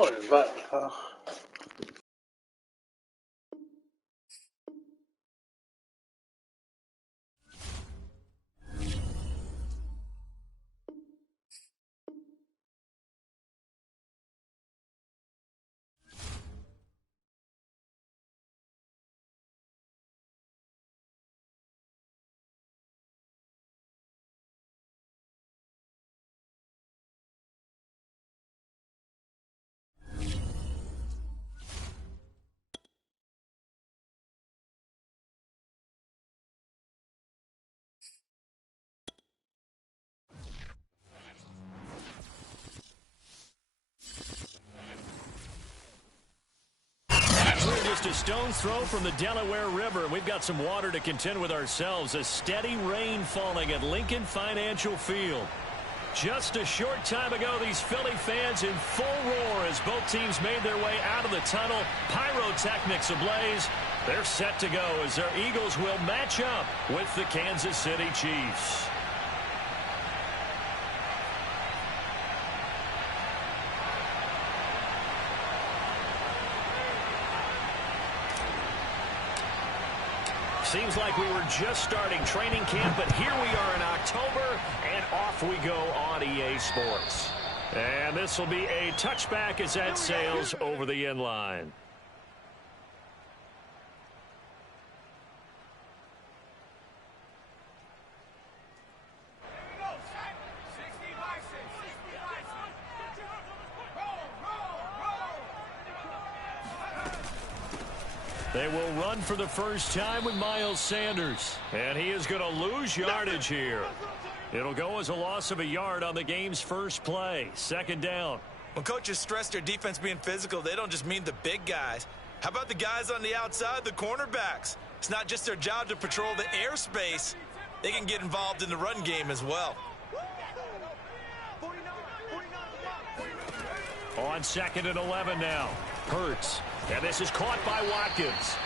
Oh, but We're just a stone's throw from the Delaware River. We've got some water to contend with ourselves. A steady rain falling at Lincoln Financial Field. Just a short time ago, these Philly fans in full roar as both teams made their way out of the tunnel. Pyrotechnics ablaze. They're set to go as their Eagles will match up with the Kansas City Chiefs. Seems like we were just starting training camp, but here we are in October, and off we go on EA Sports. And this will be a touchback as that sails over the end line. They will run for the first time with Miles Sanders. And he is going to lose yardage here. It'll go as a loss of a yard on the game's first play. Second down. When coaches stress their defense being physical, they don't just mean the big guys. How about the guys on the outside, the cornerbacks? It's not just their job to patrol the airspace. They can get involved in the run game as well. On 2nd and 11 now. Hurts. And this is caught by Watkins.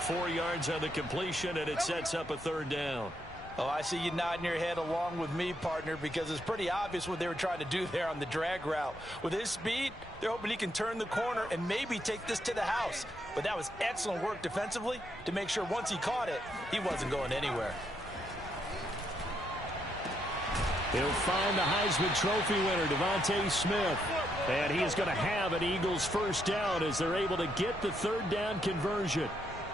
4 yards on the completion, and it sets up a third down. Oh, I see you nodding your head along with me, partner, because it's pretty obvious what they were trying to do there on the drag route. With his speed, they're hoping he can turn the corner and maybe take this to the house. But that was excellent work defensively to make sure once he caught it, he wasn't going anywhere. He'll find the Heisman Trophy winner, Devontae Smith. And he is going to have an Eagles first down as they're able to get the third down conversion.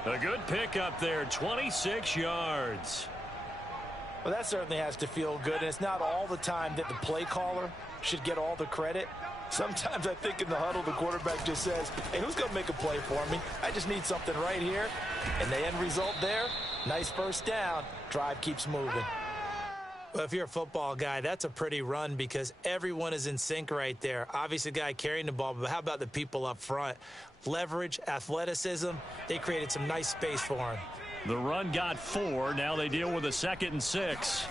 A good pickup there, 26 yards. Well, that certainly has to feel good, and it's not all the time that the play caller should get all the credit. Sometimes I think in the huddle, the quarterback just says, hey, who's going to make a play for me? I just need something right here. And the end result there, nice first down. Drive keeps moving. Well, if you're a football guy, that's a pretty run because everyone is in sync right there. Obviously, the guy carrying the ball, but how about the people up front? Leverage, athleticism, they created some nice space for him. The run got 4. Now they deal with a 2nd and 6.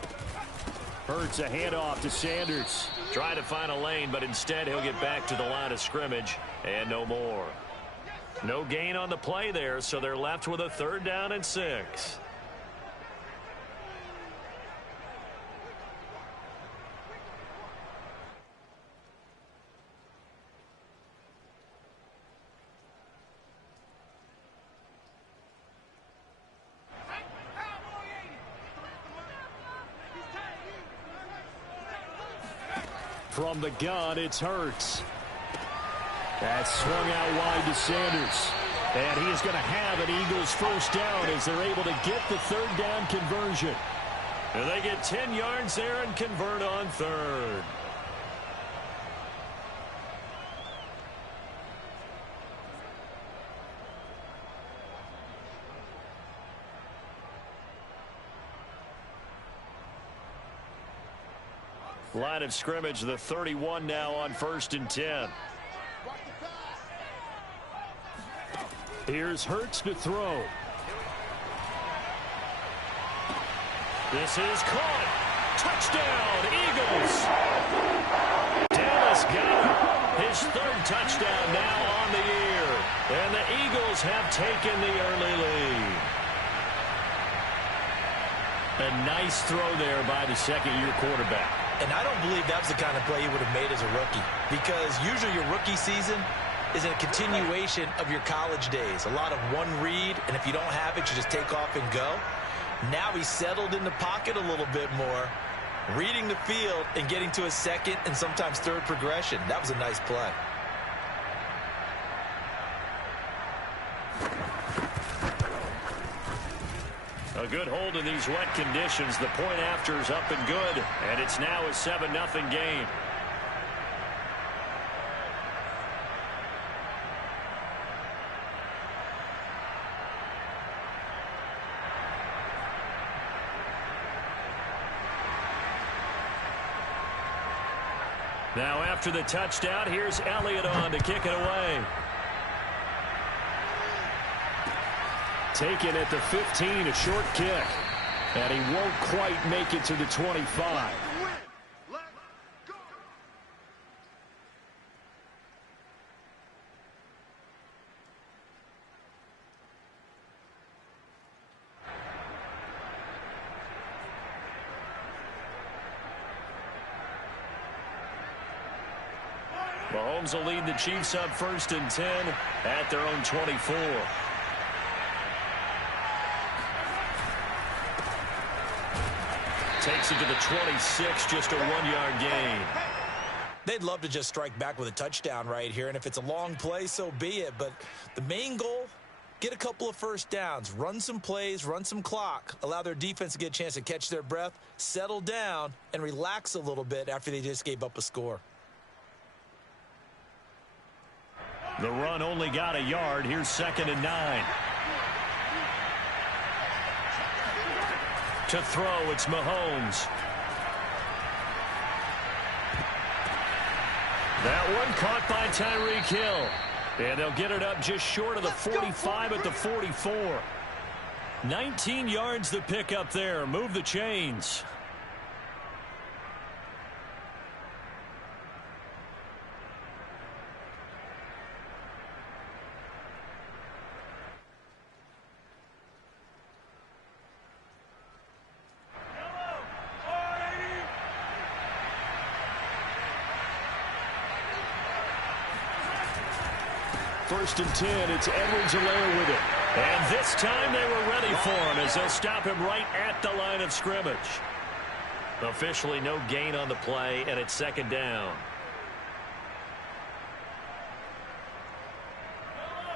Hurts a handoff to Sanders. Trying to find a lane, but instead he'll get back to the line of scrimmage and no more. No gain on the play there, so they're left with a 3rd down and 6. From the gun, it's Hurts. That's swung out wide to Sanders. And he is going to have an Eagles first down as they're able to get the third down conversion. And they get 10 yards there and convert on 3rd. Line of scrimmage, the 31 now on 1st and 10. Here's Hurts to throw. This is caught. Touchdown, Eagles. Dallas got it. His 3rd touchdown now on the year. And the Eagles have taken the early lead. A nice throw there by the second-year quarterback. And I don't believe that was the kind of play he would have made as a rookie, because usually your rookie season is a continuation of your college days. A lot of one read, and if you don't have it, you just take off and go. Now he's settled in the pocket a little bit more, reading the field and getting to a second and sometimes third progression. That was a nice play. A good hold in these wet conditions. The point after is up and good, and it's now a 7-0 game. Now after the touchdown, here's Elliott on to kick it away. Taken at the 15, a short kick. And he won't quite make it to the 25. Mahomes will lead the Chiefs up 1st and 10 at their own 24. Takes it to the 26, just a 1-yard gain. They'd love to just strike back with a touchdown right here, and if it's a long play, so be it. But the main goal, get a couple of first downs, run some plays, run some clock, allow their defense to get a chance to catch their breath, settle down, and relax a little bit after they just gave up a score. The run only got a yard. Here's 2nd and 9. To throw, it's Mahomes. That one caught by Tyreek Hill. And they'll get it up just short of the 45 at the 44. 19 yards to pick up there. Move the chains. First and 10, it's Edwards-Helaire with it. And this time they were ready for him as they'll stop him right at the line of scrimmage. Officially no gain on the play, and it's 2nd down.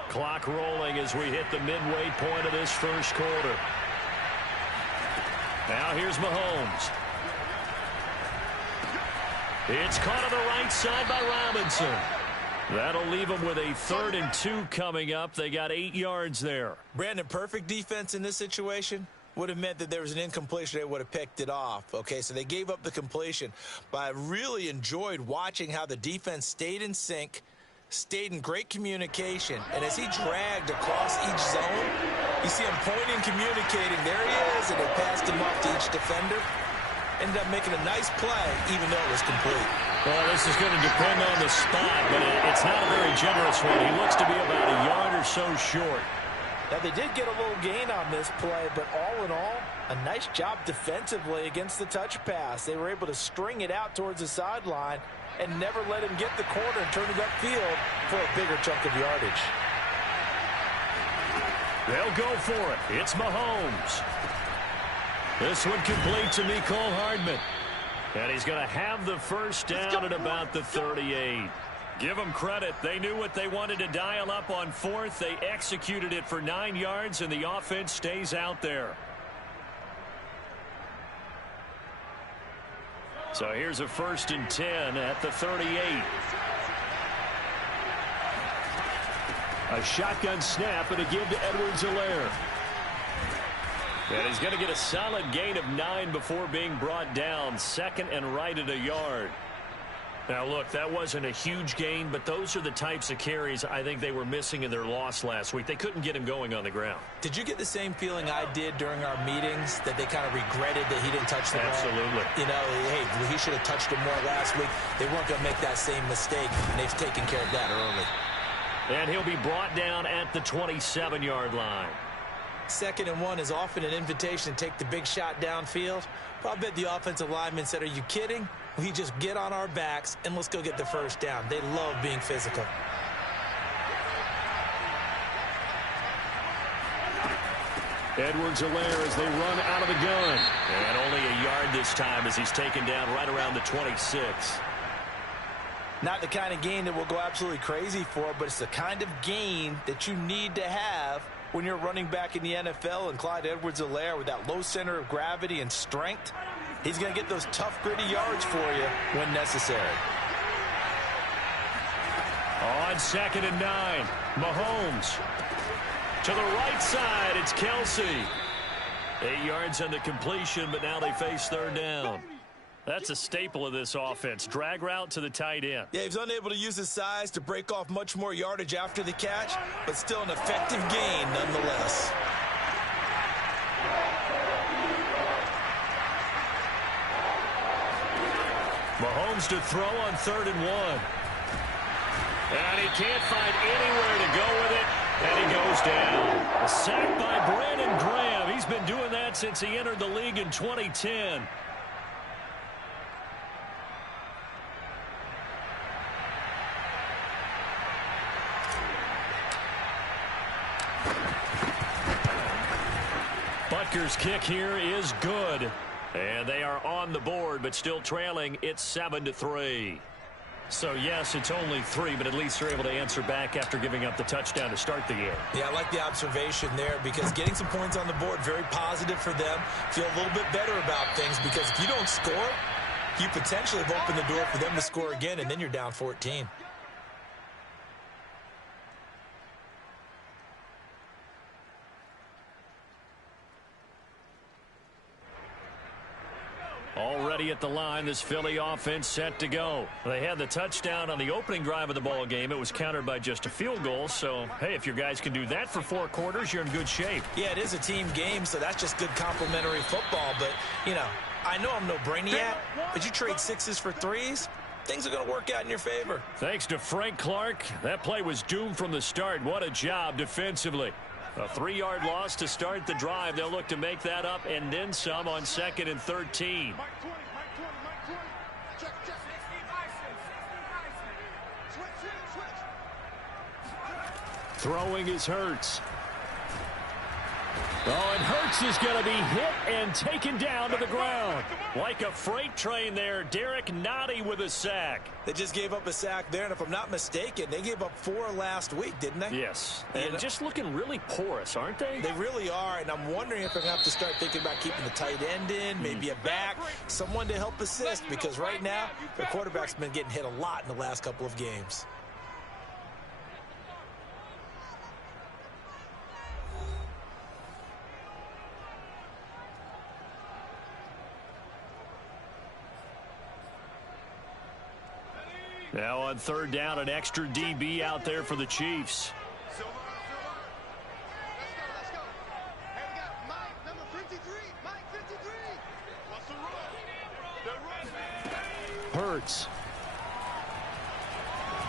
Clock rolling as we hit the midway point of this first quarter. Now here's Mahomes. It's caught on the right side by Robinson. That'll leave them with a 3rd and 2 coming up. They got 8 yards there. Brandon, perfect defense in this situation would have meant that there was an incompletion. They would have picked it off. Okay, so they gave up the completion. But I really enjoyed watching how the defense stayed in sync, stayed in great communication. And as he dragged across each zone, you see him pointing, communicating. There he is, and they passed him off to each defender. Ended up making a nice play, even though it was complete. Well, this is going to depend on the spot, but it's not a very generous one. He looks to be about a yard or so short. Now, they did get a little gain on this play, but all in all, a nice job defensively against the touch pass. They were able to string it out towards the sideline and never let him get the corner and turn it upfield for a bigger chunk of yardage. They'll go for it. It's Mahomes. This one complete to Mecole Hardman. And he's going to have the first down at about the 38. Give them credit. They knew what they wanted to dial up on 4th. They executed it for 9 yards, and the offense stays out there. So here's a 1st and 10 at the 38. A shotgun snap and a give to Edwards-Helaire. And he's going to get a solid gain of 9 before being brought down. 2nd and right at a yard. Now, look, that wasn't a huge gain, but those are the types of carries I think they were missing in their loss last week. They couldn't get him going on the ground. Did you get the same feeling I did during our meetings, that they kind of regretted that he didn't touch the ball? Absolutely. You know, hey, he should have touched him more last week. They weren't going to make that same mistake, and they've taken care of that early. And he'll be brought down at the 27-yard line. 2nd and 1 is often an invitation to take the big shot downfield. But I bet the offensive lineman said, are you kidding? We just get on our backs and let's go get the first down. They love being physical. Edwards-Helaire as they run out of the gun. And only a yard this time as he's taken down right around the 26. Not the kind of gain that we'll go absolutely crazy for, but it's the kind of gain that you need to have when you're running back in the NFL. And Clyde Edwards-Helaire, with that low center of gravity and strength, he's going to get those tough, gritty yards for you when necessary. On 2nd and 9, Mahomes. To the right side, it's Kelsey. 8 yards on the completion, but now they face 3rd down. That's a staple of this offense. Drag route to the tight end. Yeah, he's unable to use his size to break off much more yardage after the catch, but still an effective gain nonetheless. Mahomes to throw on 3rd and 1. And he can't find anywhere to go with it. And he goes down. A sack by Brandon Graham. He's been doing that since he entered the league in 2010. Butker's kick here is good. And they are on the board, but still trailing. It's 7-3. So, yes, it's only 3, but at least they're able to answer back after giving up the touchdown to start the game. Yeah, I like the observation there because getting some points on the board, very positive for them. Feel a little bit better about things because if you don't score, you potentially have opened the door for them to score again, and then you're down 14. Already at the line, this Philly offense set to go. They had the touchdown on the opening drive of the ball game. It was countered by just a field goal. So, hey, if your guys can do that for 4 quarters, you're in good shape. Yeah, it is a team game, so that's just good complimentary football. But, you know, I know I'm no brainiac, but you trade 6s for 3s, things are going to work out in your favor. Thanks to Frank Clark. That play was doomed from the start. What a job defensively. A 3-yard loss to start the drive. They'll look to make that up and then some on 2nd and 13. Throwing is Hurts. Oh, and Hurts is going to be hit and taken down to the ground. Like a freight train there, Derek Nottie with a sack. They just gave up a sack there, and if I'm not mistaken, they gave up 4 last week, didn't they? Yes, and just looking really porous, aren't they? They really are, and I'm wondering if they're going to have to start thinking about keeping the tight end in, maybe a back, someone to help assist, because right now, their quarterback's been getting hit a lot in the last couple of games. Now on 3rd down, an extra DB out there for the Chiefs. Hurts.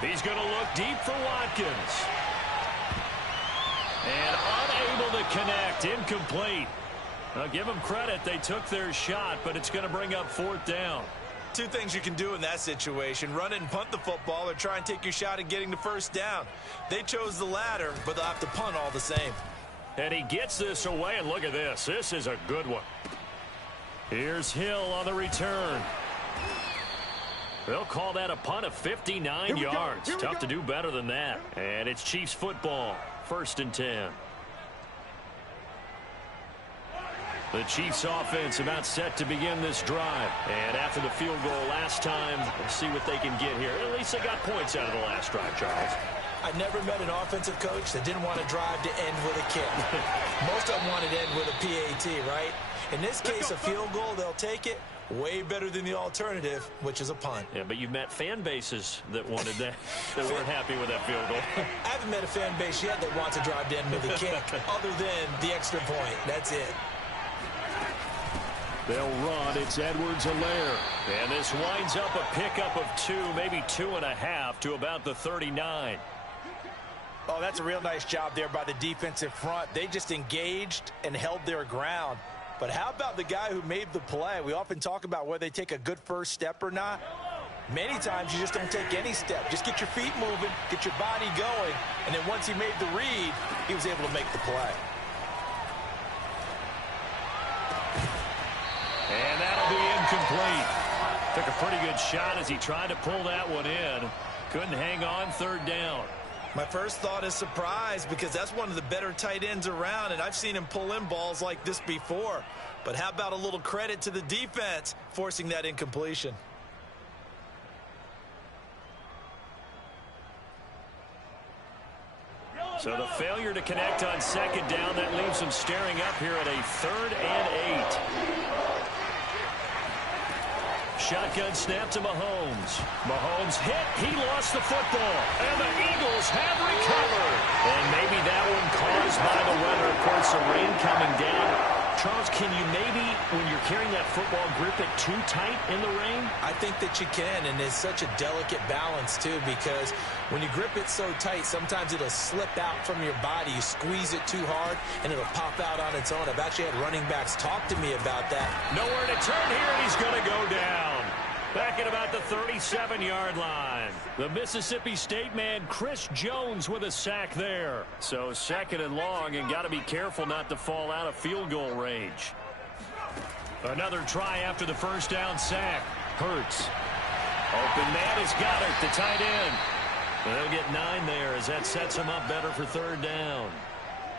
He's going to look deep for Watkins. And unable to connect. Incomplete. Now give them credit. They took their shot, but it's going to bring up 4th down. 2 things you can do in that situation: run it and punt the football, or try and take your shot at getting the first down. They chose the latter, but they'll have to punt all the same. And he gets this away, and look at this. This is a good one. Here's Hill on the return. They'll call that a punt of 59 yards. Tough to do better than that. And it's Chiefs football, 1st and 10. The Chiefs offense about set to begin this drive. And after the field goal last time, we'll see what they can get here. At least they got points out of the last drive, Charles. I never met an offensive coach that didn't want to drive to end with a kick. Most of them wanted to end with a PAT, right? In this case, a field goal, they'll take it. Way better than the alternative, which is a punt. Yeah, but you've met fan bases that wanted that, that weren't happy with that field goal. I haven't met a fan base yet that wants to drive to end with a kick, other than the extra point. That's it. They'll run. It's Edwards-Helaire. And this winds up a pickup of 2, maybe 2.5 to about the 39. Oh, that's a real nice job there by the defensive front. They just engaged and held their ground. But how about the guy who made the play? We often talk about whether they take a good first step or not. Many times you just don't take any step. Just get your feet moving, get your body going, and then once he made the read, he was able to make the play. And that'll be incomplete. Took a pretty good shot as he tried to pull that one in. Couldn't hang on, third down. My first thought is surprise, because that's one of the better tight ends around, and I've seen him pull in balls like this before. But how about a little credit to the defense forcing that incompletion? So the failure to connect on second down, that leaves him staring up here at a 3rd and 8. Shotgun snap to Mahomes. Mahomes hit. He lost the football. And the Eagles have recovered. And maybe that one caused by the weather. Of course, the rain coming down. Charles, can you maybe, when you're carrying that football, grip it too tight in the rain? I think that you can, and it's such a delicate balance, too, because when you grip it so tight, sometimes it'll slip out from your body. You squeeze it too hard, and it'll pop out on its own. I've actually had running backs talk to me about that. Nowhere to turn here, and he's going to go down. Back at about the 37-yard line. The Mississippi State man, Chris Jones, with a sack there. So 2nd and long, and got to be careful not to fall out of field goal range. Another try after the first down sack. Hurts. Open man has got it, the tight end. They'll get 9 there as that sets him up better for 3rd down.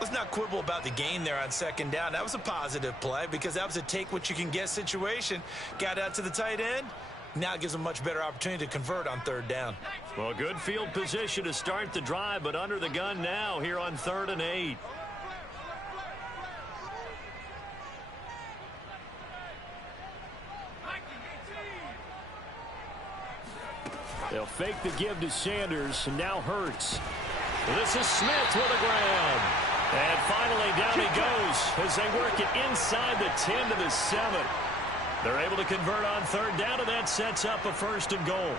Let's not quibble about the gain there on 2nd down. That was a positive play because that was a take-what-you-can-get situation. Got out to the tight end. Now it gives them a much better opportunity to convert on 3rd down. Well, good field position to start the drive, but under the gun now here on 3rd and 8. They'll fake the give to Sanders, and now Hurts. This is Smith with a grab. And finally down he goes as they work it inside the 10 to the 7. They're able to convert on 3rd down, and that sets up a 1st and goal.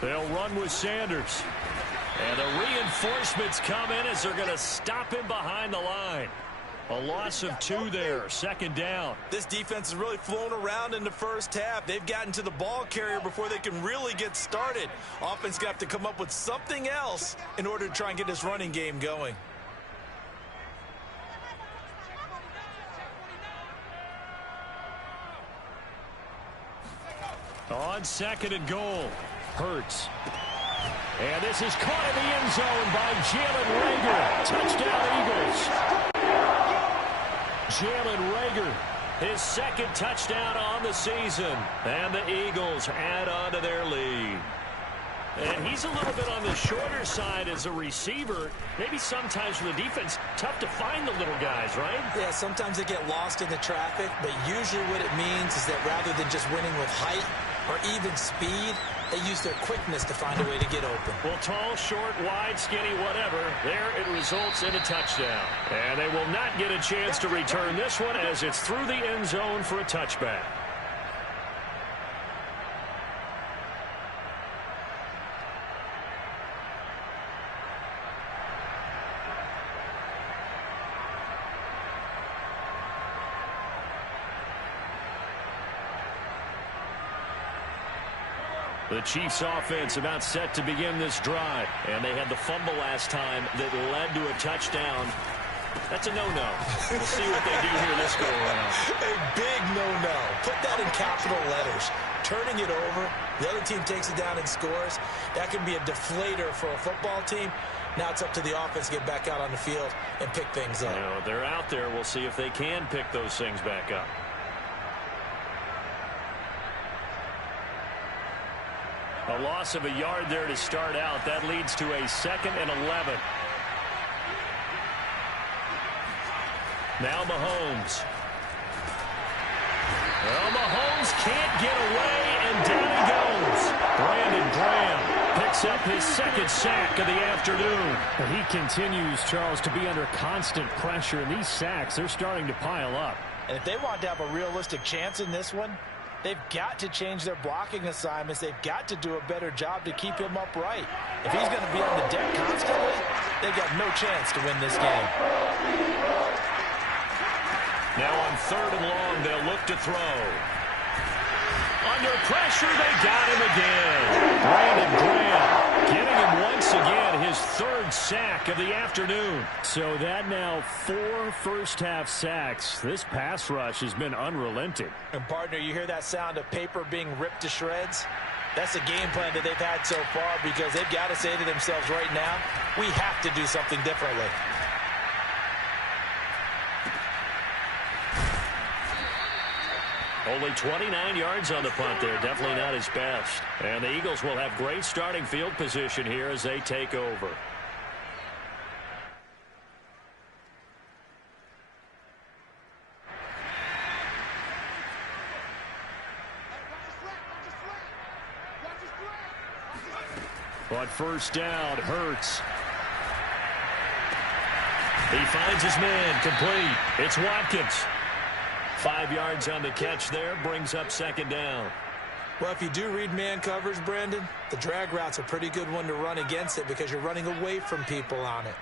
They'll run with Sanders. And the reinforcements come in as they're going to stop him behind the line. A loss of 2 there, 2nd down. This defense has really flown around in the first half. They've gotten to the ball carrier before they can really get started. Offense got to come up with something else in order to try and get this running game going. On 2nd and goal, Hurts. And this is caught in the end zone by Jalen Reagor. Touchdown, Eagles. Jalen Reagor, his 2nd touchdown on the season. And the Eagles add on to their lead. And he's a little bit on the shorter side as a receiver. Maybe sometimes for the defense, tough to find the little guys, right? Yeah, sometimes they get lost in the traffic, but usually what it means is that rather than just winning with height or even speed, they use their quickness to find a way to get open. Well, tall, short, wide, skinny, whatever, there it results in a touchdown. And they will not get a chance to return this one as it's through the end zone for a touchback. The Chiefs offense about set to begin this drive. And they had the fumble last time that led to a touchdown. That's a no-no. We'll see what they do here this go around. A big no-no. Put that in capital letters. Turning it over, the other team takes it down and scores. That can be a deflator for a football team. Now it's up to the offense to get back out on the field and pick things up. You know, they're out there. We'll see if they can pick those things back up. A loss of a yard there to start out. That leads to a 2nd and 11. Now Mahomes. Well, Mahomes can't get away, and down he goes. Brandon Graham picks up his 2nd sack of the afternoon. He continues, Charles, to be under constant pressure, and these sacks, they're starting to pile up. And if they want to have a realistic chance in this one, They've got to change their blocking assignments. They've got to do a better job to keep him upright. If he's going to be on the deck constantly, they've got no chance to win this game. Now on 3rd and long, they'll look to throw. Under pressure, they got him again. Brandon Graham getting him once again, his 3rd sack of the afternoon. So that now 4 first-half sacks. This pass rush has been unrelenting. And, partner, you hear that sound of paper being ripped to shreds? That's the game plan that they've had so far because they've got to say to themselves right now, we have to do something differently. Only 29 yards on the punt there. Definitely not his best. And the Eagles will have great starting field position here as they take over. On 1st down, Hurts. He finds his man, complete. It's Watkins. 5 yards on the catch there, brings up 2nd down. Well, if you do read man coverage, Brandon, the drag route's a pretty good one to run against it because you're running away from people on it.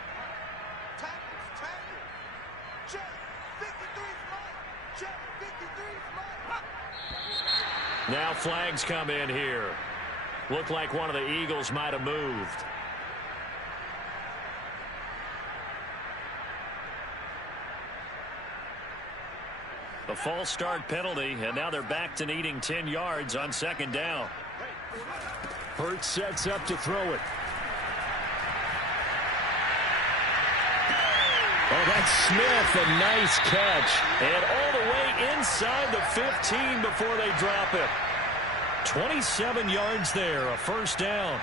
Now flags come in here. Looked like one of the Eagles might have moved. A false start penalty, and now they're back to needing 10 yards on 2nd down. Hurts sets up to throw it. Oh, that's Smith, a nice catch. And all the way inside the 15 before they drop it. 27 yards there, a 1st down.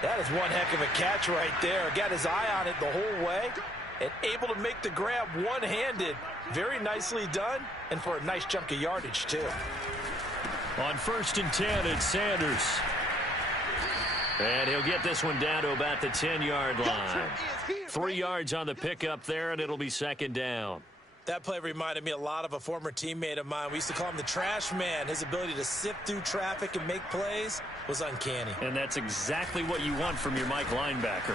That is one heck of a catch right there. Got his eye on it the whole way and able to make the grab one-handed. Very nicely done, and for a nice chunk of yardage, too. On 1st and 10, it's Sanders. And he'll get this one down to about the 10-yard line. 3 yards on the pickup there, and it'll be 2nd down. That play reminded me a lot of a former teammate of mine. We used to call him the trash man. His ability to sift through traffic and make plays was uncanny. And that's exactly what you want from your Mike linebacker.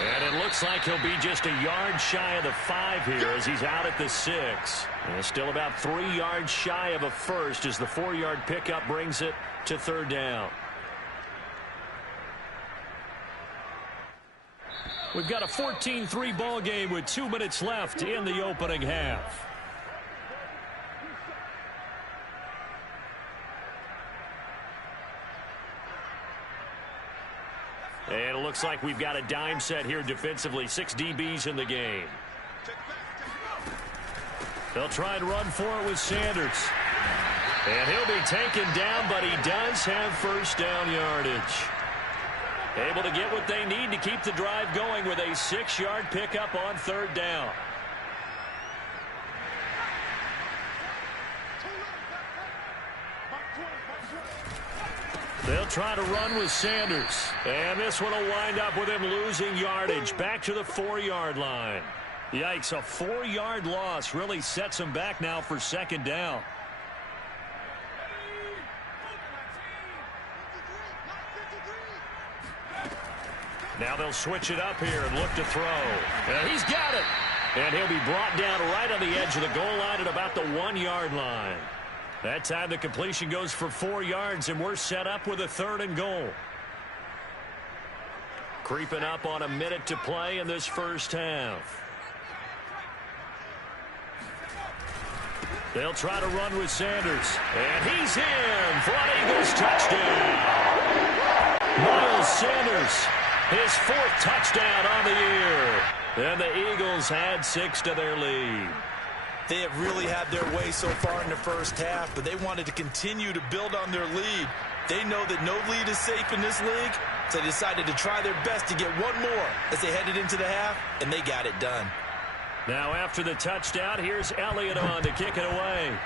And it looks like he'll be just a yard shy of the 5 here as he's out at the 6. And still about 3 yards shy of a first as the 4-yard pickup brings it to 3rd down. We've got a 14-3 ball game with 2 minutes left in the opening half. And it looks like we've got a dime set here defensively. 6 DBs in the game. They'll try and run for it with Sanders. And he'll be taken down, but he does have 1st down yardage. Able to get what they need to keep the drive going with a 6-yard pickup on 3rd down. They'll try to run with Sanders. And this one will wind up with him losing yardage back to the 4-yard line. Yikes, a 4-yard loss really sets him back now for 2nd down. Now they'll switch it up here and look to throw. And he's got it. And he'll be brought down right on the edge of the goal line at about the 1-yard line. That time the completion goes for 4 yards, and we're set up with a 3rd and goal. Creeping up on a minute to play in this first half. They'll try to run with Sanders. And he's in for an Eagles touchdown. Miles Sanders, his 4th touchdown on the year. And the Eagles add 6 to their lead. They have really had their way so far in the first half, but they wanted to continue to build on their lead. They know that no lead is safe in this league, so they decided to try their best to get one more as they headed into the half, and they got it done. Now after the touchdown, here's Elliott on to kick it away.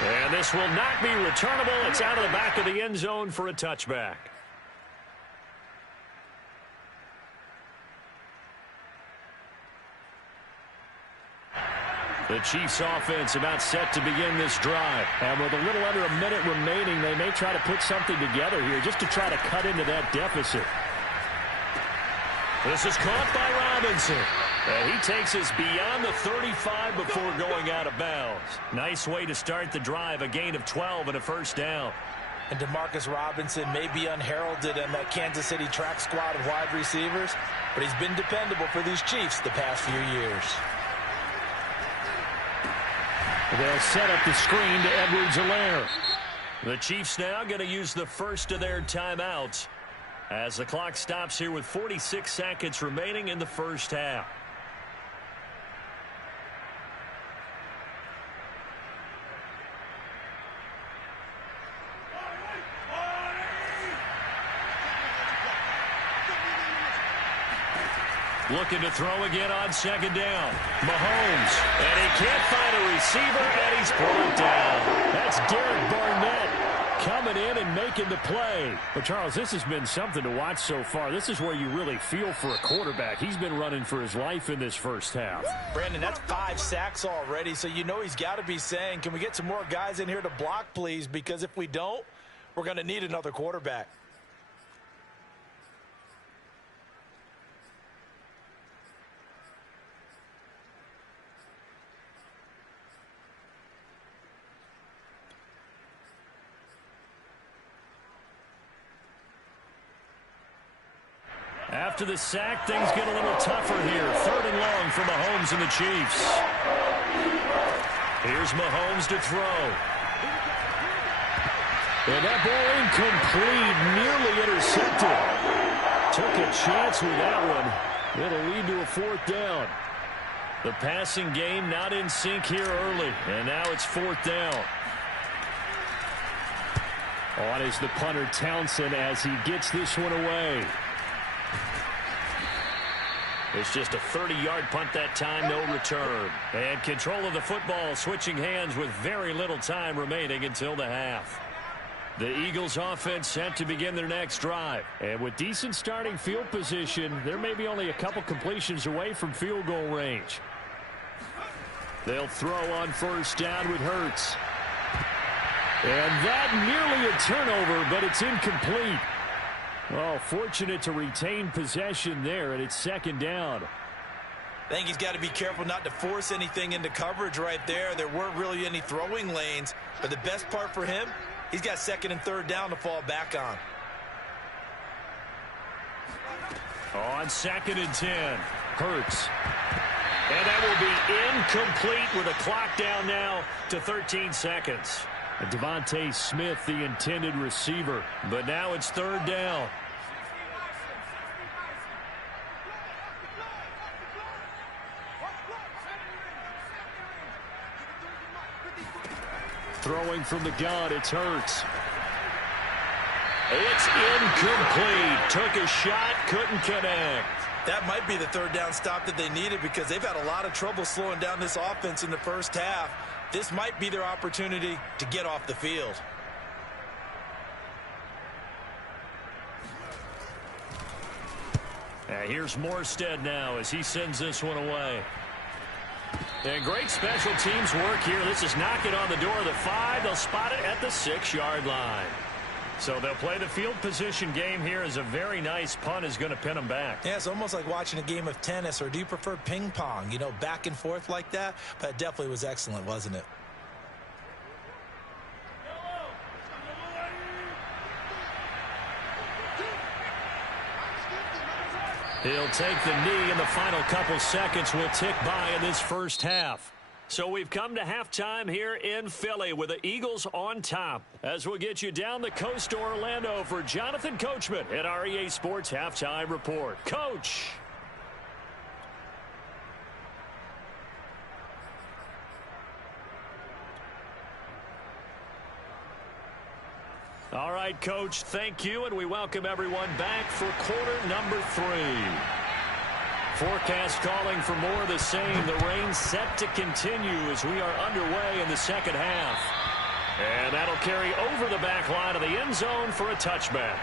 And this will not be returnable. It's out of the back of the end zone for a touchback. The Chiefs offense about set to begin this drive. And with a little under a minute remaining, they may try to put something together here just to try to cut into that deficit. This is caught by Robinson. And he takes us beyond the 35 before going out of bounds. Nice way to start the drive, a gain of 12 and a first down. And Demarcus Robinson may be unheralded in that Kansas City track squad of wide receivers, but he's been dependable for these Chiefs the past few years. They'll set up the screen to Edwards-Helaire. The Chiefs now going to use the first of their timeouts as the clock stops here with 46 seconds remaining in the first half. Looking to throw again on second down. Mahomes, and he can't find a receiver, and he's pulled down. That's Derek Barnett coming in and making the play. But, Charles, this has been something to watch so far. This is where you really feel for a quarterback. He's been running for his life in this first half. Brandon, that's 5 sacks already, so you know he's got to be saying, can we get some more guys in here to block, please? Because if we don't, we're going to need another quarterback. After the sack, things get a little tougher here. 3rd and long for Mahomes and the Chiefs. Here's Mahomes to throw. And that ball incomplete, nearly intercepted. Took a chance with that one. It'll lead to a 4th down. The passing game not in sync here early, and now it's 4th down. On is the punter Townsend as he gets this one away. It's just a 30-yard punt that time, no return. And control of the football, switching hands with very little time remaining until the half. The Eagles offense set to begin their next drive. And with decent starting field position, there may be only a couple completions away from field goal range. They'll throw on first down with Hurts. And that nearly a turnover, but it's incomplete. Oh, fortunate to retain possession there, and it's 2nd down. I think he's got to be careful not to force anything into coverage right there. There weren't really any throwing lanes, but the best part for him, he's got 2nd and 3rd down to fall back on. On 2nd and 10, Hurts. And that will be incomplete with a clock down now to 13 seconds. And Devontae Smith, the intended receiver. But now it's 3rd down. Throwing from the gun, it's Hurts. It's incomplete. Took a shot, couldn't connect. That might be the 3rd down stop that they needed because they've had a lot of trouble slowing down this offense in the first half. This might be their opportunity to get off the field. Here's Morstead now as he sends this one away. And great special teams work here. This is knocking on the door of the 5. They'll spot it at the 6-yard line. So they'll play the field position game here as a very nice punt is going to pin them back. Yeah, it's almost like watching a game of tennis, or do you prefer ping pong? You know, back and forth like that? But it definitely was excellent, wasn't it? He'll take the knee, and the final couple seconds will tick by in this first half. So we've come to halftime here in Philly with the Eagles on top. As we'll get you down the coast to Orlando for Jonathan Coachman at our EA Sports Halftime Report. Coach. All right, Coach, thank you, and we welcome everyone back for quarter number 3. Forecast calling for more of the same. The rain set to continue as we are underway in the second half. And that'll carry over the back line of the end zone for a touchback.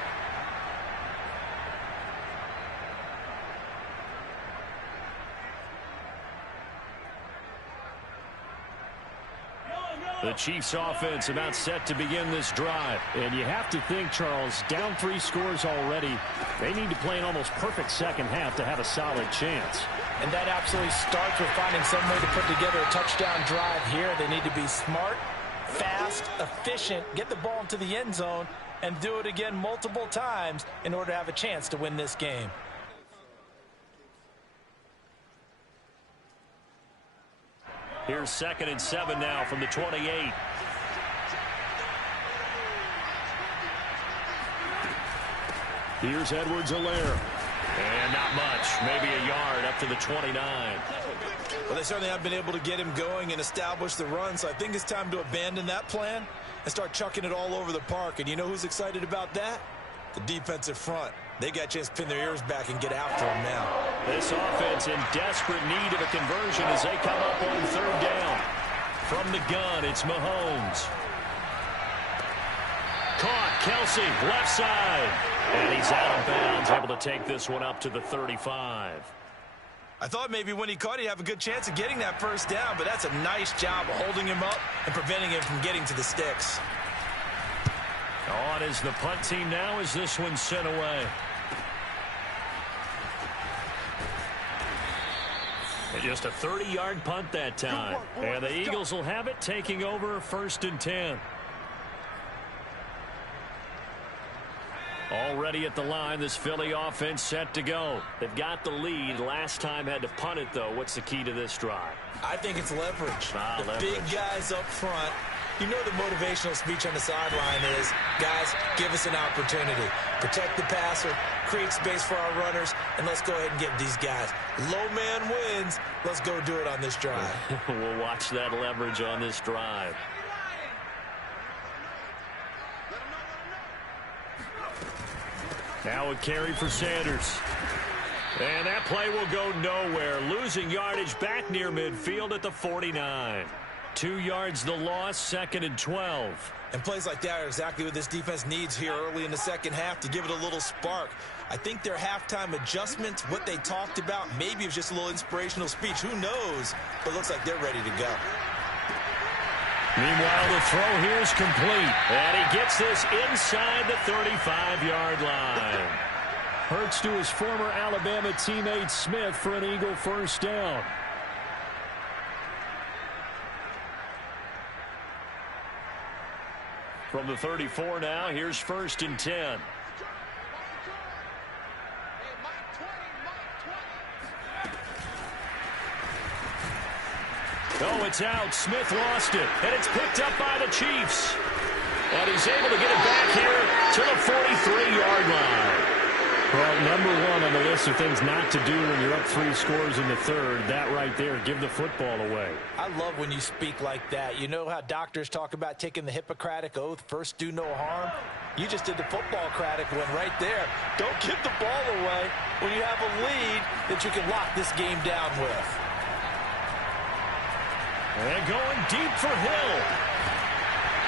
The Chiefs offense about set to begin this drive. And you have to think, Charles, down 3 scores already. They need to play an almost perfect second half to have a solid chance. And that absolutely starts with finding some way to put together a touchdown drive here. They need to be smart, fast, efficient, get the ball into the end zone, and do it again multiple times in order to have a chance to win this game. Here's 2nd and 7 now from the 28. Here's Edwards-Helaire. And not much. Maybe a yard up to the 29. Well, they certainly have been able to get him going and establish the run, so I think it's time to abandon that plan and start chucking it all over the park. And you know who's excited about that? The defensive front. They got a chance to pin their ears back and get after him now. This offense in desperate need of a conversion as they come up on 3rd down. From the gun, it's Mahomes. Caught, Kelsey, left side. And he's out of bounds, able to take this one up to the 35. I thought maybe when he caught it, he'd have a good chance of getting that 1st down, but that's a nice job of holding him up and preventing him from getting to the sticks. On is the punt team now as this one's sent away. And just a 30-yard punt that time. And the Eagles will have it, taking over 1st and 10. Already at the line, this Philly offense set to go. They've got the lead. Last time had to punt it, though. What's the key to this drive? I think it's leverage. Leverage. Big guys up front. You know the motivational speech on the sideline is, guys, give us an opportunity. Protect the passer, create space for our runners, and let's go ahead and get these guys. Low man wins. Let's go do it on this drive. We'll watch that leverage on this drive. Now a carry for Sanders. And that play will go nowhere. Losing yardage back near midfield at the 49. 2 yards the loss, 2nd and 12. And plays like that are exactly what this defense needs here early in the second half to give it a little spark. I think their halftime adjustments, what they talked about, maybe it was just a little inspirational speech. Who knows? But it looks like they're ready to go. Meanwhile, the throw here is complete. And he gets this inside the 35-yard line. Hurts to his former Alabama teammate Smith for an Eagle 1st down. From the 34 now, here's 1st and 10. Oh, it's out. Smith lost it. And it's picked up by the Chiefs. And he's able to get it back here to the 43-yard line. Well, number 1 on the list of things not to do when you're up 3 scores in the 3rd. That right there, give the football away. I love when you speak like that. You know how doctors talk about taking the Hippocratic Oath, first do no harm? You just did the football-cratic one right there. Don't give the ball away when you have a lead that you can lock this game down with. And going deep for Hill.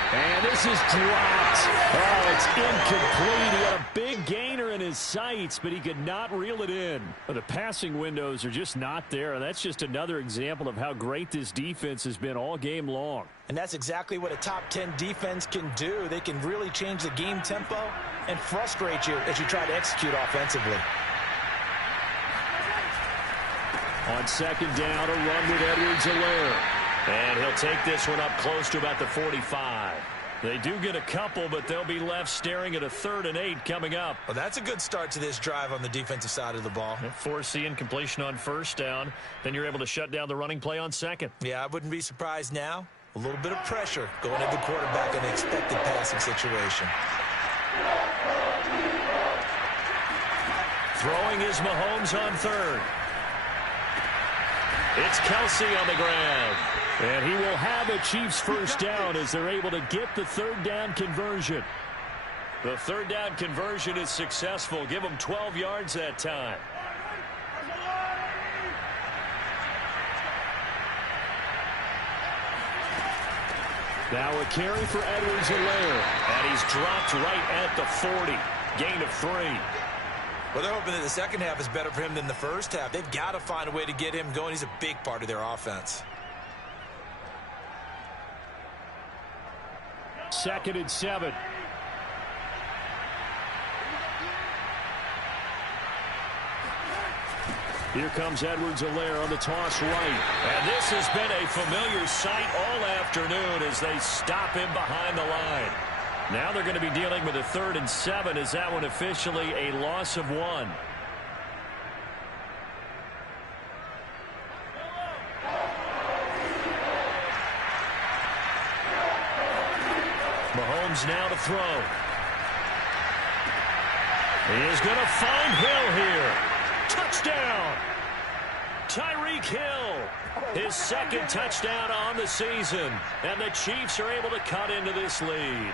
And this is dropped. Oh, it's incomplete. He had a big gainer in his sights, but he could not reel it in. The passing windows are just not there, and that's just another example of how great this defense has been all game long. And that's exactly what a top 10 defense can do. They can really change the game tempo and frustrate you as you try to execute offensively. On 2nd down, a run with Edwards-Helaire. And he'll take this one up close to about the 45. They do get a couple, but they'll be left staring at a 3rd and 8 coming up. Well, that's a good start to this drive on the defensive side of the ball. Force the incompletion on 1st down. Then you're able to shut down the running play on 2nd. Yeah, I wouldn't be surprised now. A little bit of pressure going at the quarterback in an expected passing situation. Throwing is Mahomes on 3rd. It's Kelsey on the ground. And he will have a Chiefs 1st down as they're able to get the 3rd down conversion. The 3rd down conversion is successful. Give them 12 yards that time. Now a carry for Edwards-Helaire. And he's dropped right at the 40. Gain of 3. Well, they're hoping that the second half is better for him than the first half. They've got to find a way to get him going. He's a big part of their offense. 2nd and 7. Here comes Edwards-Helaire on the toss right. And this has been a familiar sight all afternoon as they stop him behind the line. Now they're going to be dealing with a 3rd and 7. Is that one officially a loss of 1? Mahomes now to throw. He is going to find Hill here. Touchdown! Tyreek Hill, his 2nd touchdown on the season. And the Chiefs are able to cut into this lead.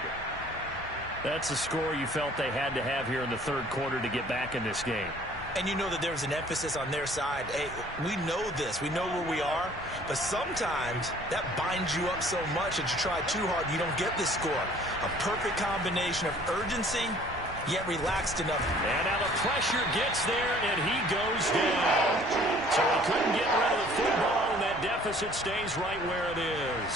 That's a score you felt they had to have here in the 3rd quarter to get back in this game. And you know that there's an emphasis on their side. Hey, we know this. We know where we are. But sometimes that binds you up so much that you try too hard, you don't get this score. A perfect combination of urgency, yet relaxed enough. And now the pressure gets there, and he goes down. So he couldn't get rid of the football, and that deficit stays right where it is.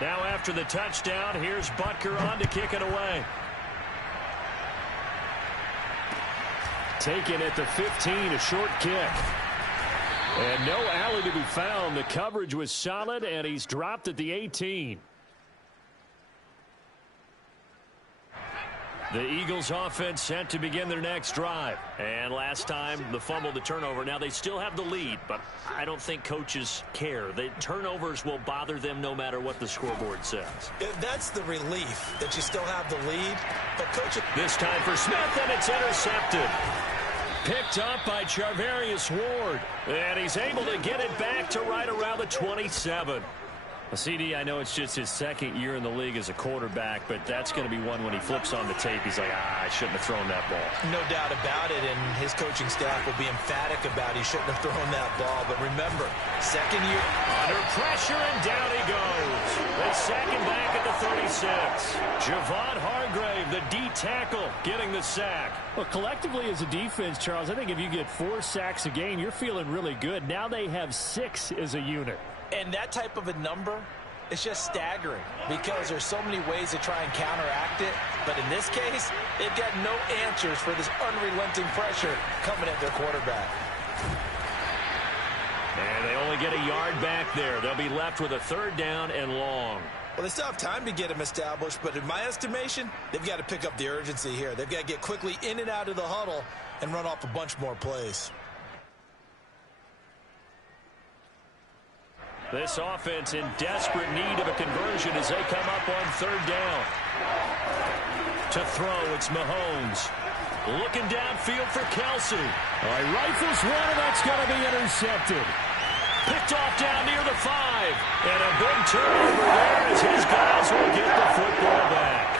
Now after the touchdown, here's Butker on to kick it away. Taken at the 15, a short kick. And no alley to be found. The coverage was solid, and he's dropped at the 18. The Eagles offense set to begin their next drive. And last time, the fumble, the turnover. Now they still have the lead, but I don't think coaches care. The turnovers will bother them no matter what the scoreboard says. That's the relief that you still have the lead. But coach, this time for Smith, and it's intercepted. Picked up by Charvarius Ward. And he's able to get it back to right around the 27. CD, I know it's just his 2nd year in the league as a quarterback, but that's going to be one when he flips on the tape. He's like, I shouldn't have thrown that ball. No doubt about it, and his coaching staff will be emphatic about he shouldn't have thrown that ball. But remember, 2nd year. Under pressure, and down he goes. They sack him back at the 36. Javon Hargrave, the D tackle, getting the sack. Well, collectively as a defense, Charles, I think if you get 4 sacks a game, you're feeling really good. Now they have 6 as a unit. And that type of a number is just staggering because there's so many ways to try and counteract it. But in this case, they've got no answers for this unrelenting pressure coming at their quarterback. And they only get a yard back there. They'll be left with a 3rd down and long. Well, they still have time to get him established, but in my estimation, they've got to pick up the urgency here. They've got to get quickly in and out of the huddle and run off a bunch more plays. This offense in desperate need of a conversion as they come up on 3rd down. To throw, it's Mahomes. Looking downfield for Kelsey. All right, rifles one, and that's going to be intercepted. Picked off down near the 5. And a big turnover there as his guys will get the football back.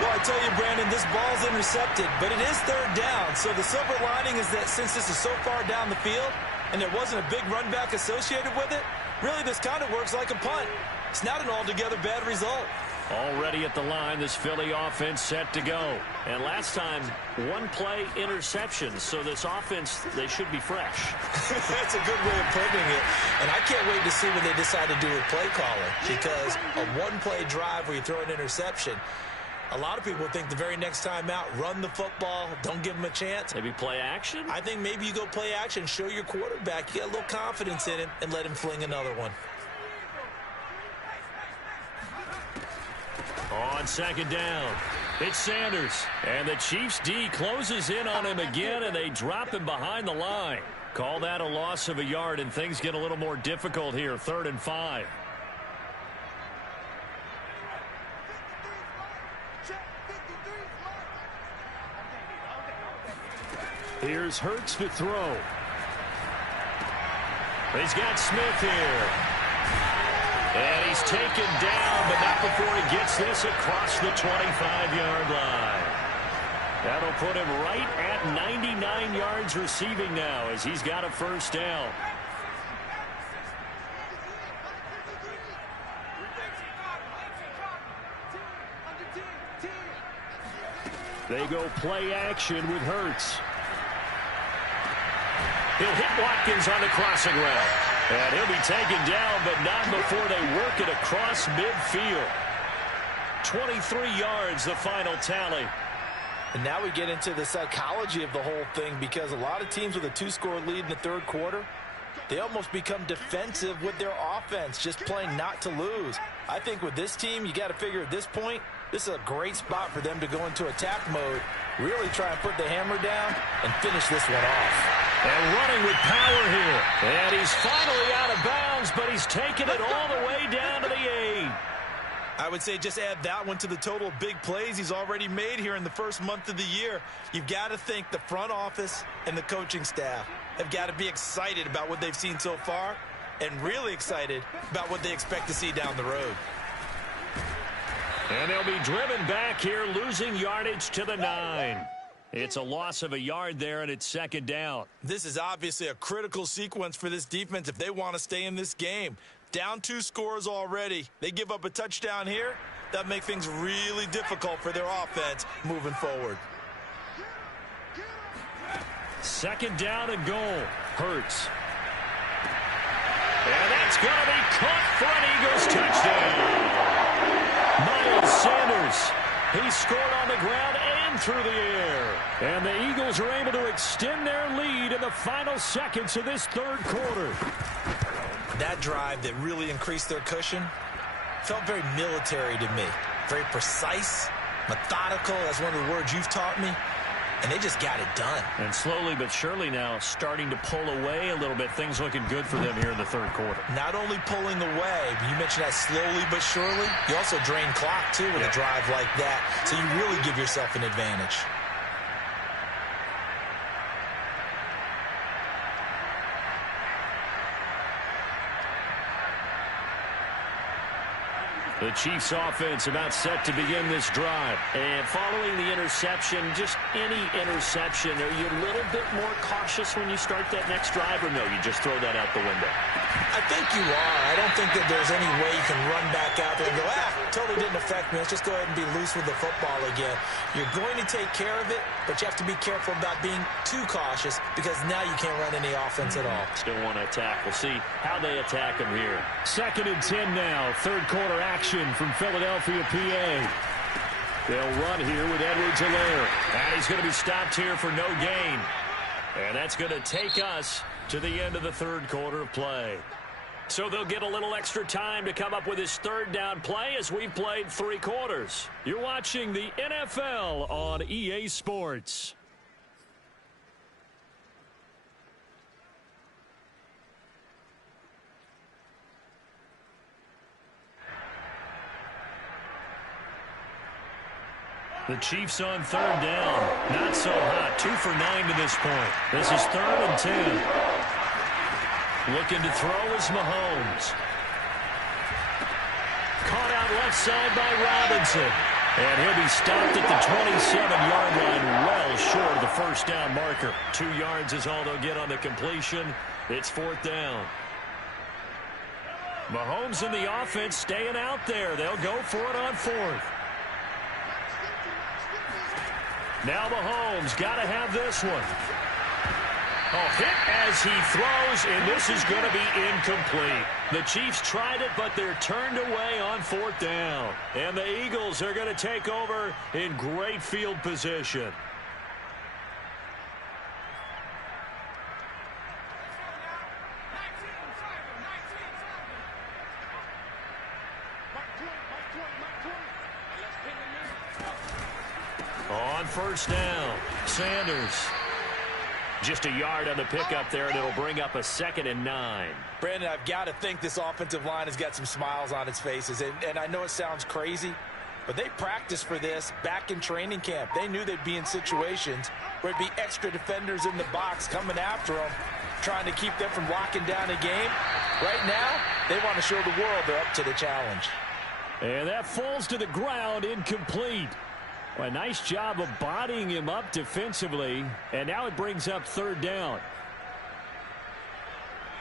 Well, I tell you, Brandon, this ball's intercepted, but it is 3rd down. So the silver lining is that since this is so far down the field, and there wasn't a big run back associated with it, really this kind of works like a punt. It's not an altogether bad result. Already at the line, this Philly offense set to go. And last time, 1-play interception. So this offense, they should be fresh. That's a good way of putting it. And I can't wait to see what they decide to do with play calling. Because a 1-play drive where you throw an interception, a lot of people think the very next time out, run the football, don't give them a chance. Maybe play action? I think maybe you go play action, show your quarterback you got a little confidence in him, and let him fling another one. On 2nd down, it's Sanders. And the Chiefs D closes in on him again, and they drop him behind the line. Call that a loss of a yard, and things get a little more difficult here, 3rd and 5. Here's Hurts to throw. He's got Smith here. And he's taken down, but not before he gets this across the 25-yard line. That'll put him right at 99 yards receiving now as he's got a 1st down. They go play action with Hurts. He'll hit Watkins on the crossing route. And he'll be taken down, but not before they work it across midfield. 23 yards, the final tally. And now we get into the psychology of the whole thing, because a lot of teams with a 2-score lead in the third quarter, they almost become defensive with their offense, just playing not to lose. I think with this team, you got to figure at this point, this is a great spot for them to go into attack mode, really try and put the hammer down and finish this one off. And running with power here. And he's finally out of bounds, but he's taken it all the way down to the 8. I would say just add that one to the total of big plays he's already made here in the first month of the year. You've got to think the front office and the coaching staff have got to be excited about what they've seen so far and really excited about what they expect to see down the road. And they'll be driven back here, losing yardage to the 9. It's a loss of a yard there, and it's second down. This is obviously a critical sequence for this defense if they want to stay in this game. Down 2 scores already. They give up a touchdown here. That makes things really difficult for their offense moving forward. Second down and goal. Hurts. And that's going to be caught for an Eagles touchdown. Miles Sanders. He scored on the ground and through the air. And the Eagles are able to extend their lead in the final seconds of this third quarter. That drive that really increased their cushion felt very military to me. Very precise, methodical. That's one of the words you've taught me. And they just got it done. And slowly but surely now starting to pull away a little bit. Things looking good for them here in the third quarter. Not only pulling away, you mentioned that slowly but surely. You also drain clock, too, with a drive like that. So you really give yourself an advantage. The Chiefs offense about set to begin this drive. And following the interception, just any interception, are you a little bit more cautious when you start that next drive, or no, you just throw that out the window? I think you are. I don't think that there's any way you can run back out there and go, totally didn't affect me. Let's just go ahead and be loose with the football again. You're going to take care of it, but you have to be careful about being too cautious, because now you can't run any offense at all. Still want to attack. We'll see how they attack them here. 2nd and 10 now. Third quarter action from Philadelphia, PA. They'll run here with Edwards-Helaire. And he's going to be stopped here for no gain. And that's going to take us to the end of the third quarter of play. So they'll get a little extra time to come up with his third down play as we've played 3 quarters. You're watching the NFL on EA Sports. The Chiefs on third down. Not so hot. 2 for 9 to this point. This is 3rd and 10. Looking to throw is Mahomes. Caught out left side by Robinson. And he'll be stopped at the 27-yard line, well short of the first down marker. 2 yards is all they'll get on the completion. It's 4th down. Mahomes and the offense staying out there. They'll go for it on 4th. Now Mahomes got to have this one. Hit as he throws, and this is going to be incomplete. The Chiefs tried it, but they're turned away on 4th down. And the Eagles are going to take over in great field position. On first down, Sanders. Just a yard on the pickup there, and it'll bring up a 2nd and 9. Brandon, I've got to think this offensive line has got some smiles on its faces. And I know it sounds crazy, but they practiced for this back in training camp. They knew they'd be in situations where it'd be extra defenders in the box coming after them, trying to keep them from locking down a game. Right now, they want to show the world they're up to the challenge. And that falls to the ground, incomplete. Well, a nice job of bodying him up defensively. And now it brings up 3rd down.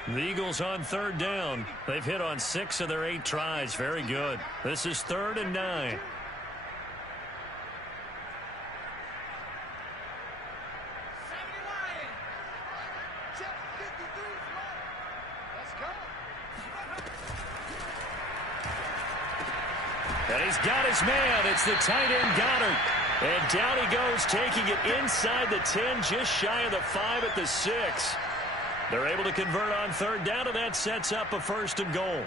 The Eagles on 3rd down. They've hit on 6 of their 8 tries. Very good. This is 3rd and 9. Let's go. And he's got his man. It's the tight end, Goddard. And down he goes, taking it inside the 10, just shy of the 5 at the 6. They're able to convert on third down, and that sets up a 1st and goal.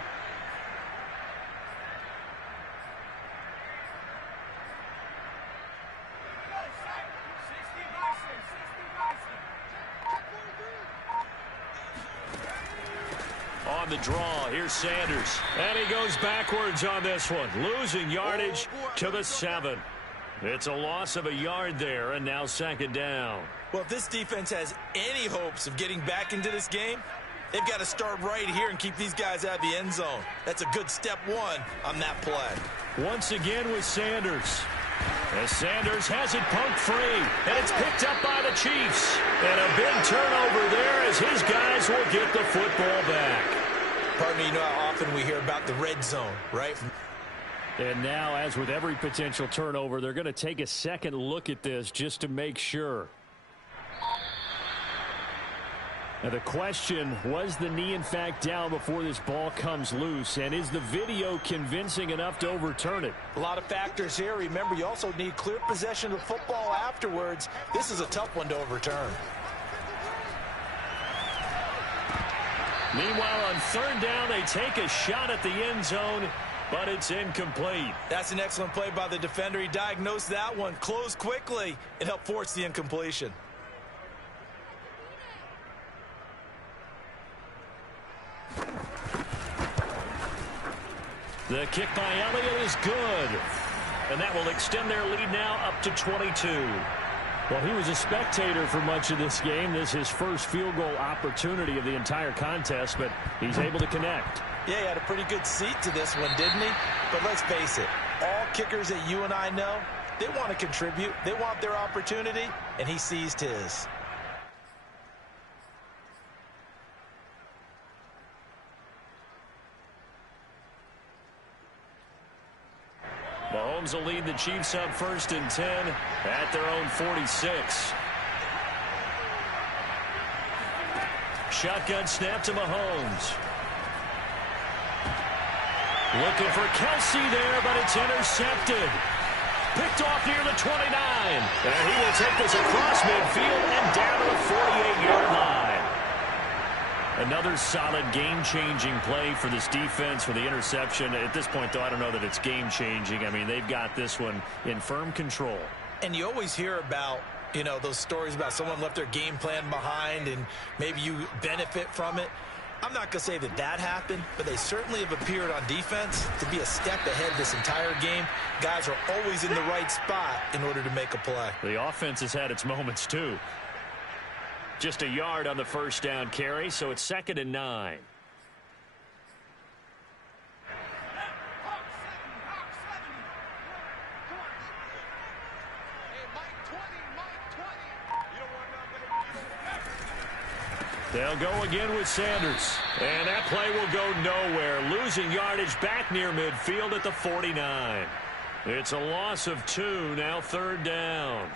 On the draw, here's Sanders. And he goes backwards on this one, losing yardage to the 7. It's a loss of a yard there, and now 2nd down. Well, if this defense has any hopes of getting back into this game, they've got to start right here and keep these guys out of the end zone. That's a good step 1 on that play. Once again with Sanders. As Sanders has it pumped free, and it's picked up by the Chiefs. And a big turnover there as his guys will get the football back. Pardon me, you know how often we hear about the red zone, right? And now, as with every potential turnover, they're going to take a second look at this just to make sure. Now the question, was the knee in fact down before this ball comes loose? And is the video convincing enough to overturn it? A lot of factors here. Remember, you also need clear possession of football afterwards. This is a tough one to overturn. Meanwhile, on third down, they take a shot at the end zone, but it's incomplete. That's an excellent play by the defender. He diagnosed that one, closed quickly, and helped force the incompletion. The kick by Elliott is good. And that will extend their lead now up to 22. Well, he was a spectator for much of this game. This is his first field goal opportunity of the entire contest, but he's able to connect. Yeah, he had a pretty good seat to this one, didn't he? But let's face it, all kickers that you and I know, they want to contribute. They want their opportunity, and he seized his. Mahomes will lead the Chiefs up 1st and 10 at their own 46. Shotgun snap to Mahomes. Looking for Kelsey there, but it's intercepted. Picked off near the 29. And he will take this across midfield and down to the 48-yard line. Another solid game-changing play for this defense for the interception. At this point, though, I don't know that it's game-changing. I mean, they've got this one in firm control. And you always hear about, you know, those stories about someone left their game plan behind and maybe you benefit from it. I'm not going to say that that happened, but they certainly have appeared on defense to be a step ahead this entire game. Guys are always in the right spot in order to make a play. The offense has had its moments, too. Just a yard on the first down carry, so it's 2nd and 9. They'll go again with Sanders. And that play will go nowhere. Losing yardage back near midfield at the 49. It's a loss of 2, now 3rd down.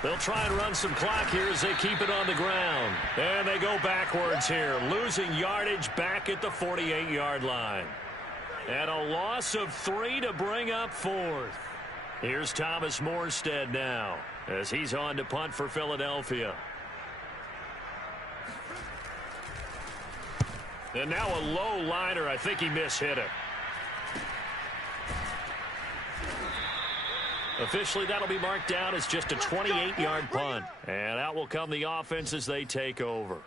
They'll try and run some clock here as they keep it on the ground. And they go backwards here, losing yardage back at the 48-yard line. And a loss of 3 to bring up 4th. Here's Thomas Morstead now as he's on to punt for Philadelphia. And now a low liner. I think he mishit it. Officially, that'll be marked down as just a 28-yard punt. And out will come the offense as they take over.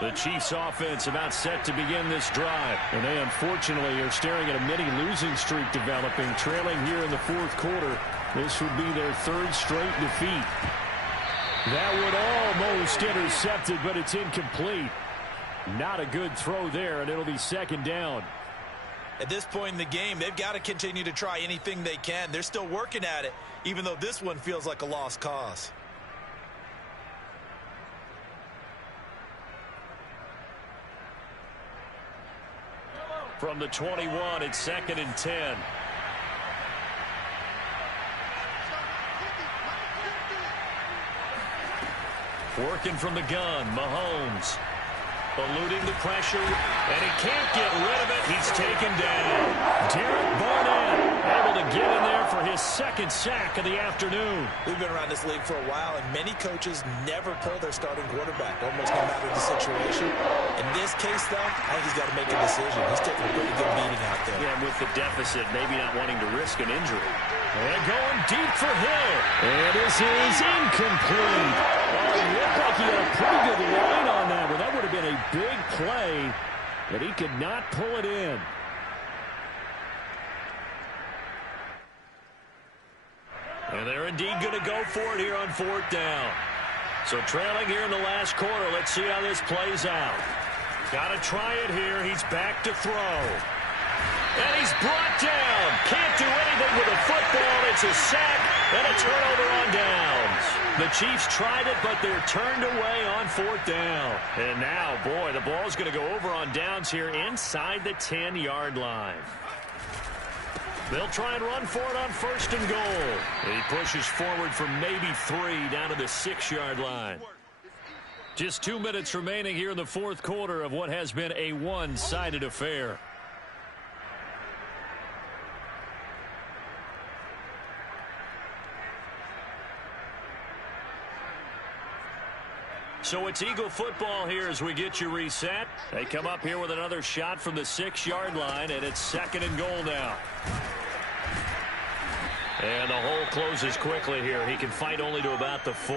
The Chiefs offense about set to begin this drive. And they unfortunately are staring at a mini losing streak developing, trailing here in the 4th quarter. This would be their 3rd straight defeat. That would almost intercepted, but it's incomplete. Not a good throw there, and it'll be 2nd down. At this point in the game, they've got to continue to try anything they can. They're still working at it, even though this one feels like a lost cause. From the 21, it's 2nd and 10. Working from the gun, Mahomes. Eluding the pressure, and he can't get rid of it. He's taken down. Derek Barnett able to get in there for his 2nd sack of the afternoon. We've been around this league for a while, and many coaches never pull their starting quarterback, almost no matter the situation. In this case, though, I think he's got to make a decision. He's taking a pretty good beating out there. Yeah, with the deficit, maybe not wanting to risk an injury. And going deep for Hill. And this is incomplete. Oh, it looked like he had a pretty good line on that one. That would have been a big play, but he could not pull it in. And they're indeed going to go for it here on 4th down. So trailing here in the last quarter. Let's see how this plays out. Got to try it here. He's back to throw. And he's brought down. Can't do anything with a football. It's a sack and a turnover on downs. The Chiefs tried it, but they're turned away on 4th down. And now, boy, the ball's going to go over on downs here inside the 10-yard line. They'll try and run for it on 1st and goal. He pushes forward for maybe 3 down to the 6-yard line. Just 2 minutes remaining here in the 4th quarter of what has been a one-sided affair. So it's Eagle football here as we get you reset. They come up here with another shot from the 6-yard line, and it's 2nd and goal now. And the hole closes quickly here. He can fight only to about the 4.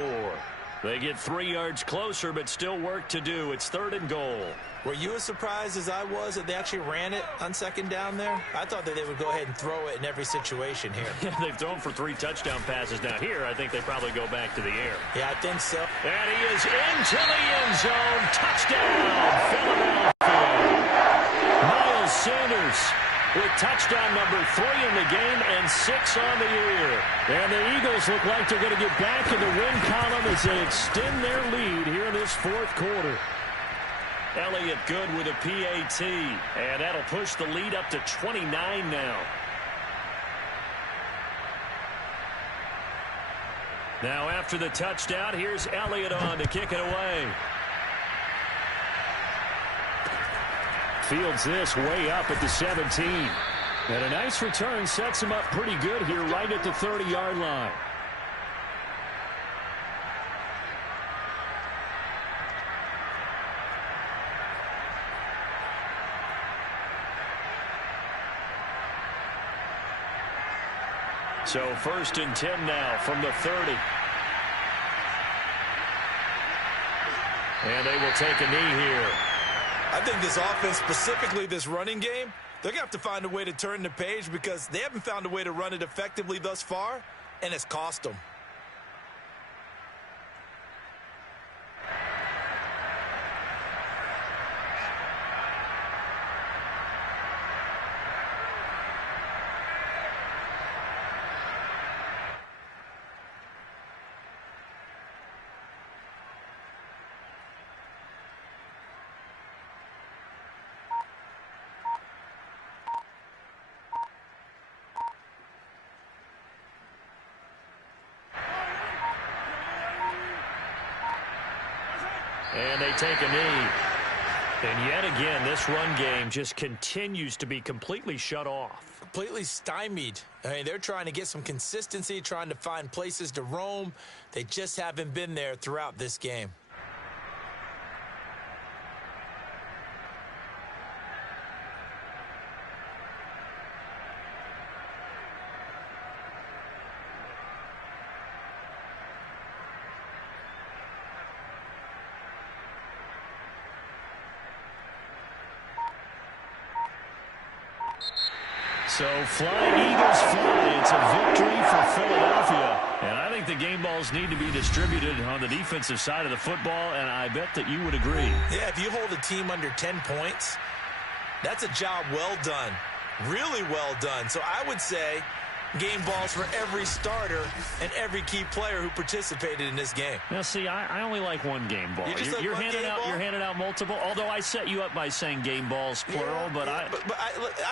They get 3 yards closer, but still work to do. It's 3rd and goal. Were you as surprised as I was that they actually ran it on 2nd down there? I thought that they would go ahead and throw it in every situation here. Yeah, they've thrown for 3 touchdown passes. Now here, I think they probably go back to the air. Yeah, I think so. And he is into the end zone. Touchdown, Philadelphia. Miles Sanders with touchdown number 3 in the game and 6 on the year. And the Eagles look like they're going to get back in the win column as they extend their lead here in this 4th quarter. Elliott good with a PAT, and that'll push the lead up to 29 now. Now after the touchdown, here's Elliott on to kick it away. Fields this way up at the 17. And a nice return sets him up pretty good here right at the 30-yard line. So 1st and 10 now from the 30. And they will take a knee here. I think this offense, specifically this running game, they're going to have to find a way to turn the page because they haven't found a way to run it effectively thus far, and it's cost them. And they take a knee. And yet again, this run game just continues to be completely shut off. Completely stymied. I mean, they're trying to get some consistency, trying to find places to roam. They just haven't been there throughout this game. So flying Eagles fly. It's a victory for Philadelphia. And I think the game balls need to be distributed on the defensive side of the football, and I bet that you would agree. Yeah, if you hold a team under 10 points, that's a job well done. Really well done. So I would say game balls for every starter and every key player who participated in this game. Now, see, I only like one game ball. You're handing out multiple. Although I set you up by saying game balls plural, but I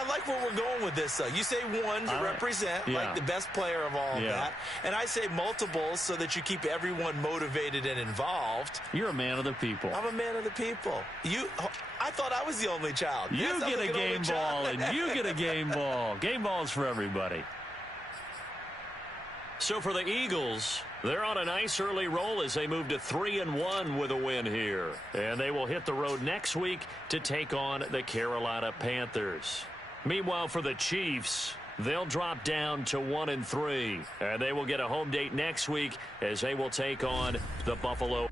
like where we're going with this. Though you say one to represent like the best player of all of that, and I say multiples so that you keep everyone motivated and involved. You're a man of the people. I'm a man of the people. I thought I was the only child. You get a game ball, and you get a game ball. Game balls for everybody. So for the Eagles, they're on a nice early roll as they move to 3-1 with a win here. And they will hit the road next week to take on the Carolina Panthers. Meanwhile, for the Chiefs, they'll drop down to 1-3. And they will get a home date next week as they will take on the Buffalo